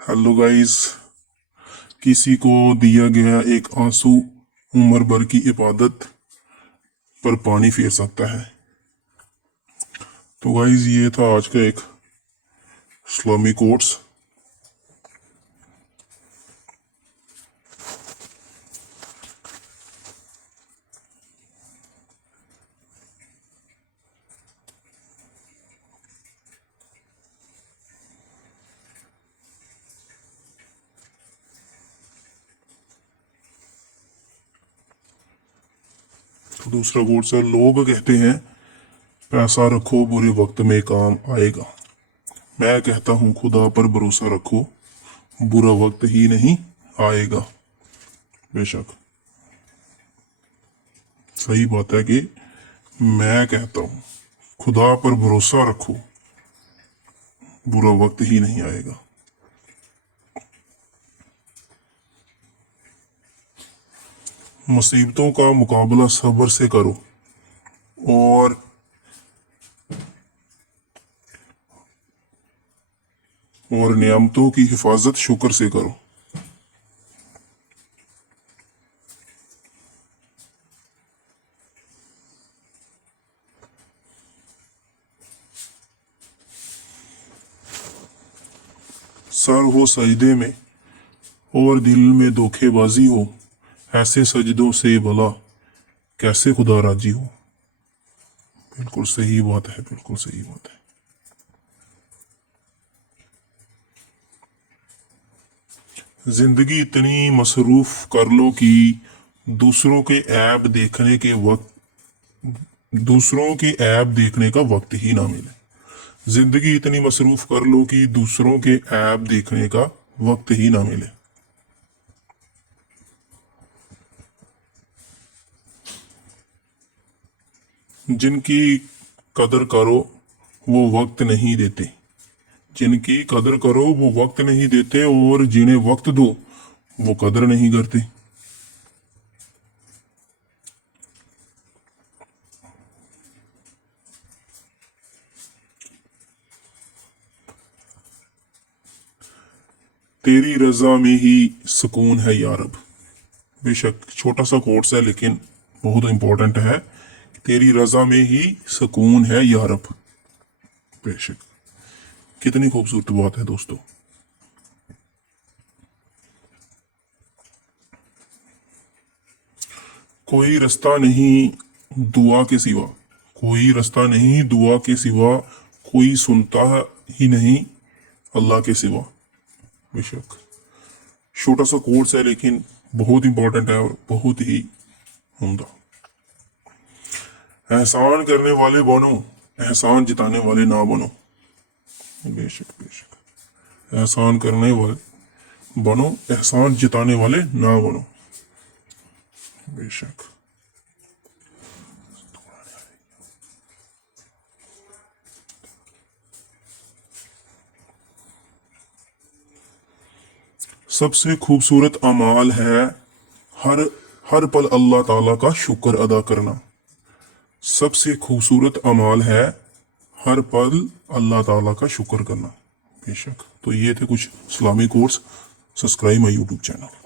Hello guys. किसी को दिया गया एक आंसू उम्र भर की इबादत पर पानी फेर सकता है। तो गाइस ये था आज का एक इस्लामी कोट्स। तो दूसरा कोट्स है, लोग कहते हैं पैसा रखो बुरे वक्त में काम आएगा। मैं कहता हूं खुदा पर भरोसा रखो, बुरा वक्त ही नहीं आएगा। बेशक सही बात है कि मैं कहता हूं खुदा पर भरोसा रखो, बुरा वक्त ही नहीं आएगा। मुसीबतों का मुकाबला सब्र से करो और नियामतों की हिफाजत शुक्र से करो। सर हो सजदे में और दिल में धोखेबाजी हो, ऐसे सजदों से भला कैसे खुदा राजी हो। बिल्कुल सही बात है, बिल्कुल सही बात है। जिंदगी इतनी मसरूफ कर लो कि दूसरों के ऐब देखने का वक्त ही ना मिले। जिंदगी इतनी मसरूफ कर लो कि दूसरों के ऐब देखने का वक्त ही ना मिले। जिनकी कदर करो वो वक्त नहीं देते, जिनकी कदर करो वो वक्त नहीं देते, और जिन्हें वक्त दो वो कदर नहीं करते। तेरी रजा में ही सुकून है या रब। बेशक छोटा सा कोट्स है लेकिन बहुत इंपॉर्टेंट है। तेरी रजा में ही सुकून है या रब। बेशक कितनी खूबसूरत बात है दोस्तों। कोई रास्ता नहीं दुआ के सिवा, कोई रास्ता नहीं दुआ के सिवा, कोई सुनता ही नहीं अल्लाह के सिवा। बेशक छोटा सा कोर्स है लेकिन बहुत इंपॉर्टेंट है और बहुत ही उम्दा। एहसान करने वाले बनो, एहसान जिताने वाले ना बनो। बेशक बेशक एहसान करने वाले बनो, एहसान जिताने वाले ना बनो। बेशक सबसे खूबसूरत अमाल है हर पल अल्लाह ताला का शुक्र अदा करना। सबसे खूबसूरत अमाल है हर पल अल्लाह ताला का शुक्र करना। बेशक तो ये थे कुछ इस्लामी course. Subscribe my YouTube channel.